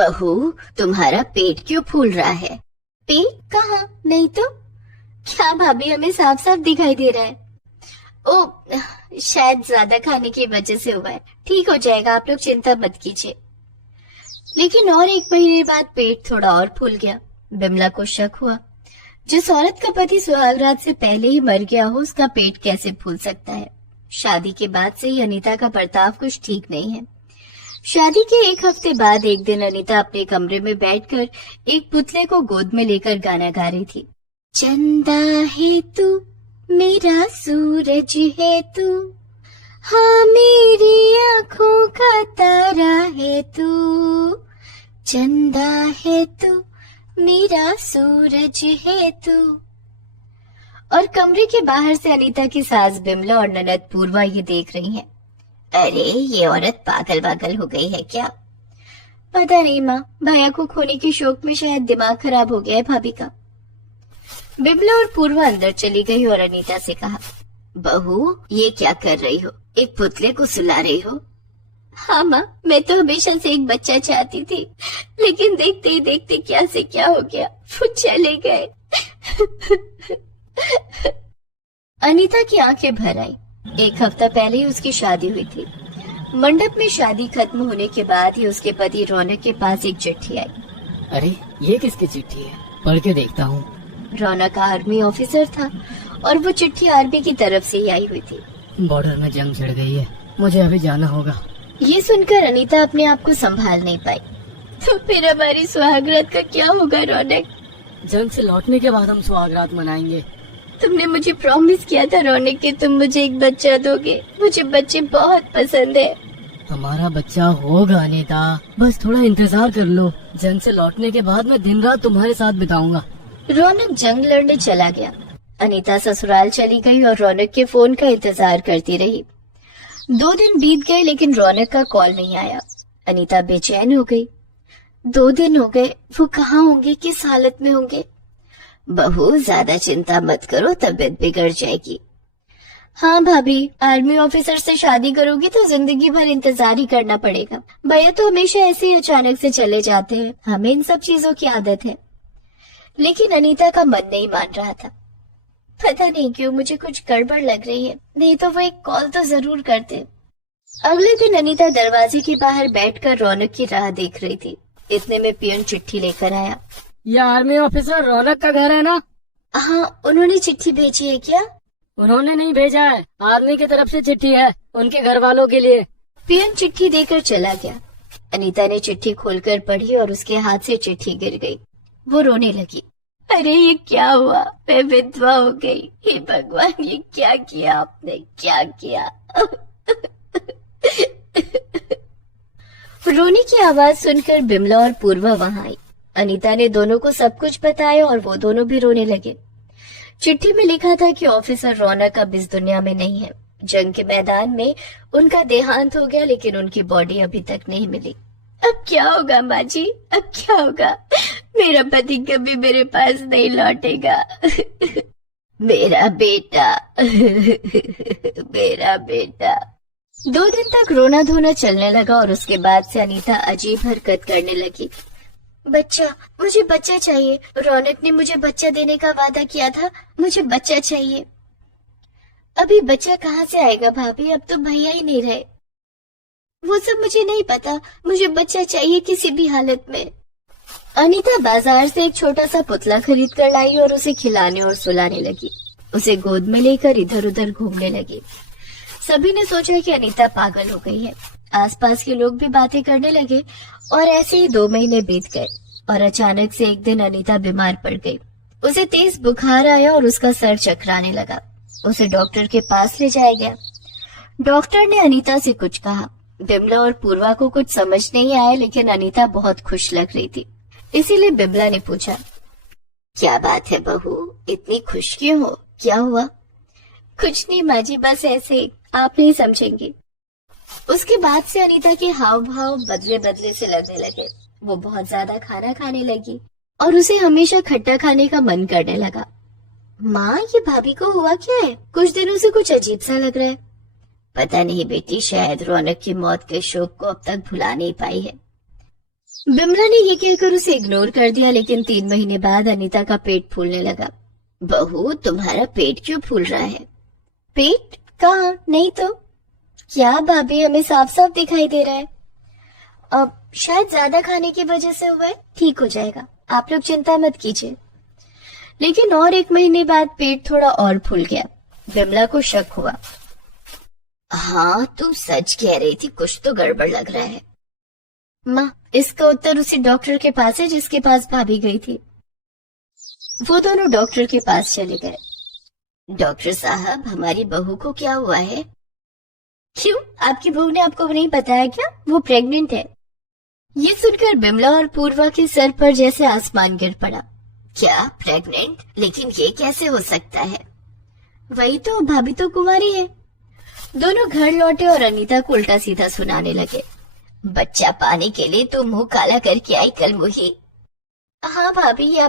बहू, तुम्हारा पेट क्यों फूल रहा है? पेट कहाँ? नहीं तो। क्या भाभी, हमें साफ साफ दिखाई दे रहा है। ओ, शायद ज्यादा खाने की वजह से हुआ है। ठीक हो जाएगा, आप लोग चिंता मत कीजिए। लेकिन और 1 महीने बाद पेट थोड़ा और फूल गया। बिमला को शक हुआ, जिस औरत का पति सुहागरात से पहले ही मर गया हो, उसका पेट कैसे फूल सकता है? शादी के बाद से ही अनीता का बर्ताव कुछ ठीक नहीं है। शादी के 1 हफ्ते बाद एक दिन अनीता अपने कमरे में बैठकर एक पुतले को गोद में लेकर गाना गा रही थी। चंदा है तू, मेरा सूरज है तू, हाँ मेरी आँखों का तारा है तू। चंदा है तू, मेरा सूरज है तू। और कमरे के बाहर से अनीता की सास बिमला और ननद पूर्वा ये देख रही हैं। अरे, ये औरत पागल वागल हो गई है क्या? पता नहीं माँ, भैया को खोने के शौक में शायद दिमाग खराब हो गया है भाभी का। बिमला और पूर्वा अंदर चली गई और अनीता से कहा, बहू, ये क्या कर रही हो? एक पुतले को सुला रही हो? हाँ माँ, मैं तो हमेशा से एक बच्चा चाहती थी, लेकिन देखते ही देखते क्या से क्या हो गया, वो चले गए। अनीता की आंखें भर आई। 1 हफ्ता पहले ही उसकी शादी हुई थी। मंडप में शादी खत्म होने के बाद ही उसके पति रौनक के पास एक चिट्ठी आई। अरे, ये किसकी चिट्ठी है? पढ़ के देखता हूँ। रौनक आर्मी ऑफिसर था और वो चिट्ठी आर्मी की तरफ से ही आई हुई थी। बॉर्डर में जंग छिड़ गई है, मुझे अभी जाना होगा। ये सुनकर अनीता अपने आप को संभाल नहीं पाई। तो फिर हमारी सुहागरात का क्या होगा रौनक? जंग से लौटने के बाद हम सुहागरात मनाएंगे। तुमने मुझे प्रॉमिस किया था रौनक कि तुम मुझे एक बच्चा दोगे। मुझे बच्चे बहुत पसंद है। हमारा बच्चा होगा अनीता, बस थोड़ा इंतजार कर लो। जंग से लौटने के बाद मैं दिन रात तुम्हारे साथ बिताऊंगा। रौनक जंग लड़ने चला गया। अनीता ससुराल चली गई और रौनक के फोन का इंतजार करती रही। 2 दिन बीत गए लेकिन रौनक का कॉल नहीं आया। अनीता बेचैन हो गई। 2 दिन हो गए, वो कहाँ होंगे, किस हालत में होंगे? बहू, ज्यादा चिंता मत करो, तबीयत बिगड़ जाएगी। हाँ भाभी, आर्मी ऑफिसर से शादी करोगी तो जिंदगी भर इंतजार ही करना पड़ेगा। भैया तो हमेशा ऐसे ही अचानक से चले जाते हैं, हमें इन सब चीजों की आदत है। लेकिन अनीता का मन नहीं मान रहा था। पता नहीं क्यों मुझे कुछ गड़बड़ लग रही है, नहीं तो वो एक कॉल तो जरूर करते। अगले दिन अनीता दरवाजे के बाहर बैठकर रौनक की राह देख रही थी। इतने में पियून चिट्ठी लेकर आया। ये आर्मी ऑफिसर रौनक का घर है ना? हाँ, उन्होंने चिट्ठी भेजी है क्या? उन्होंने नहीं भेजा है, आर्मी की तरफ से चिट्ठी है, उनके घर वालों के लिए। पियून चिट्ठी देकर चला गया। अनीता ने चिट्ठी खोलकर पढ़ी और उसके हाथ से चिट्ठी गिर गई। वो रोने लगी। अरे, ये क्या हुआ? मैं विधवा हो गई। हे भगवान, ये क्या किया आपने, क्या किया? रोने की आवाज सुनकर बिमला और पूर्वा वहां आई। अनीता ने दोनों को सब कुछ बताया और वो दोनों भी रोने लगे। चिट्ठी में लिखा था कि ऑफिसर रौनक अब इस दुनिया में नहीं है। जंग के मैदान में उनका देहांत हो गया, लेकिन उनकी बॉडी अभी तक नहीं मिली। अब क्या होगा माँ जी, अब क्या होगा? मेरा पति कभी मेरे पास नहीं लौटेगा। मेरा बेटा, मेरा बेटा। 2 दिन तक रोना धोना चलने लगा और उसके बाद से अनीता अजीब हरकत करने लगी। बच्चा, मुझे बच्चा चाहिए। रौनक ने मुझे बच्चा देने का वादा किया था, मुझे बच्चा चाहिए। अभी बच्चा कहाँ से आएगा भाभी, अब तो भैया ही नहीं रहे। वो सब मुझे नहीं पता, मुझे बच्चा चाहिए किसी भी हालत में। अनीता बाजार से एक छोटा सा पुतला खरीद कर लाई और उसे खिलाने और सुलाने लगी। उसे गोद में लेकर इधर उधर घूमने लगी। सभी ने सोचा कि अनीता पागल हो गई है। आसपास के लोग भी बातें करने लगे और ऐसे ही 2 महीने बीत गए और अचानक से एक दिन अनीता बीमार पड़ गई। उसे तेज बुखार आया और उसका सर चकराने लगा। उसे डॉक्टर के पास ले जाया गया। डॉक्टर ने अनीता से कुछ कहा। बिमला और पूर्वा को कुछ समझ नहीं आया, लेकिन अनीता बहुत खुश लग रही थी। इसीलिए बिमला ने पूछा, क्या बात है बहू, इतनी खुश क्यों हो, क्या हुआ? कुछ नहीं माँ जी, बस ऐसे, आप नहीं समझेंगी। उसके बाद से अनीता के हाव भाव बदले बदले से लगने लगे। वो बहुत ज्यादा खाना खाने लगी और उसे हमेशा खट्टा खाने का मन करने लगा। माँ, ये भाभी को हुआ क्या है? कुछ दिनों से कुछ अजीब सा लग रहा है। पता नहीं बेटी, शायद रौनक की मौत के शोक को अब तक भुला नहीं पाई है। बिमला ने ये कहकर उसे इग्नोर कर दिया, लेकिन 3 महीने बाद अनीता का पेट फूलने लगा। बहू, तुम्हारा पेट क्यों फूल रहा है? पेट कहाँ? नहीं तो। क्या भाभी, हमें साफ साफ दिखाई दे रहा है। अब शायद ज्यादा खाने की वजह से हुआ है, ठीक हो जाएगा, आप लोग चिंता मत कीजिए। लेकिन और 1 महीने बाद पेट थोड़ा और फूल गया। बिमला को शक हुआ। हाँ, तुम सच कह रही थी, कुछ तो गड़बड़ लग रहा है। माँ, इसका उत्तर उसी डॉक्टर के पास है जिसके पास भाभी गई थी। वो दोनों डॉक्टर के पास चले गए। डॉक्टर साहब, हमारी बहू को क्या हुआ है? क्यों, आपकी बहू ने आपको नहीं बताया क्या? वो प्रेग्नेंट है। ये सुनकर बिमला और पूर्वा के सर पर जैसे आसमान गिर पड़ा। क्या प्रेग्नेंट? लेकिन ये कैसे हो सकता है? वही तो, भाभी तो कुंवारी है। दोनों घर लौटे और अनीता को उल्टा सीधा सुनाने लगे। बच्चा पाने के लिए तो मुंह काला करके आई कल मुही। हाँ भाभी, ये